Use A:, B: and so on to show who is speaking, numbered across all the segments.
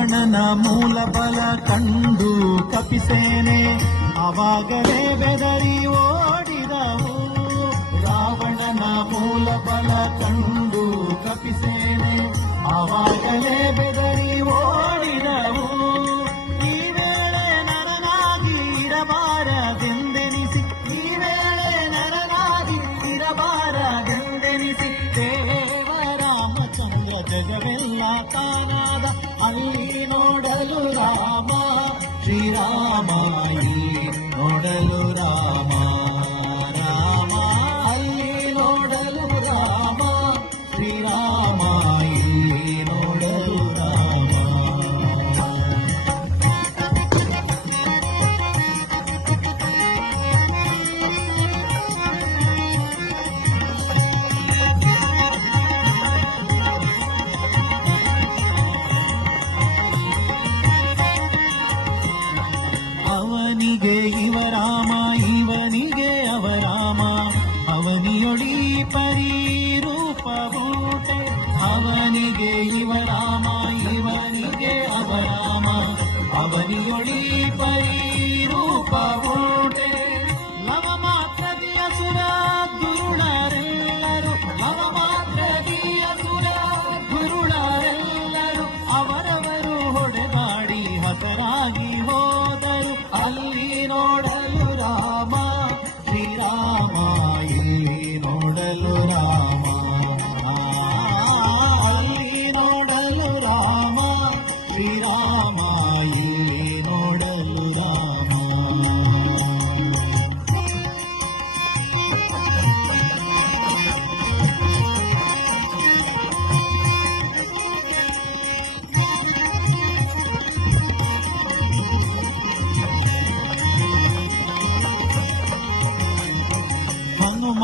A: ರಾವಣನ ಮೂಲ ಬಲ ಕಂಡು ಕಪಿಸೇನೆ ಅವಾಗಲೇ ಬೆದರಿ ಓಡಿದವು ರಾವಣನ ಮೂಲ ಬಲ ಕಂಡು ಕಪಿಸೇನೆ ಅವಾಗಲೇ ಜಗವೆಲ್ಲ ತಾನಾದ ಅಲ್ಲಿ ನೋಡಲು ರಾಮ ಶ್ರೀರಾಮ ಅವನಿಗೆ ಇವರಾಮ ಇವನಿಗೆ ಅವರಾಮ ಅವನಿಯೊಳಿ ಪರಿರೂಪಬೂಟೆ ಅವನಿಗೆ ಇವರಾಮ ಇವನಿಗೆ ಅವರಾಮ ಅವನಿಯೊಳಿ ಪರಿರೂಪಬೂಟೆ ಲವ ಮಾತ್ರದಿಯ ಸುರ ಗುರುಳರೆಲ್ಲರು ಲವ ಮಾತ್ರದಿಯ ಸುರ ಗುರುಳರೆಲ್ಲರು ಅವರವರು ಹೊಡೆದಾಡಿ ಹತರಾಗಿ ಹೋದರು ನೋಡಲು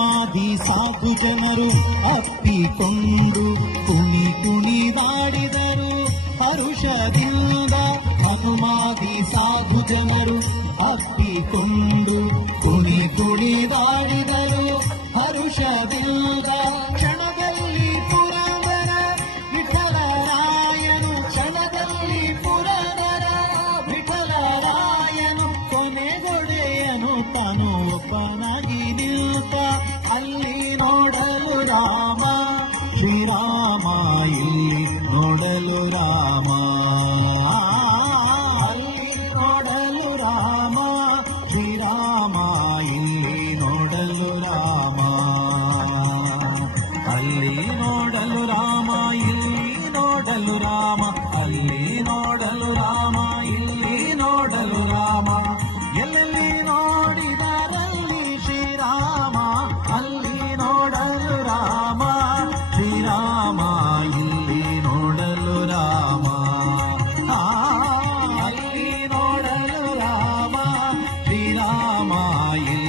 A: ಹನುಮಾದಿ ಸಾಧು ಜನರು ಅಪ್ಪಿಕೊಂಡು ಕುಣಿ ಕುಣಿದಾಡಿದರು ಹರುಷದಿಂದ ಹನುಮಾದಿ ಸಾಧು ಜನರು ಅಪ್ಪಿಕೊಂಡು ಕುಣಿ ಕುಣಿದಾಡಿದರು రామ అల్లి నొడలు రామ శ్రీరామ నొడలు రామ అల్లి నొడలు రామ ఇల్లి రామ అల్లి yapamayın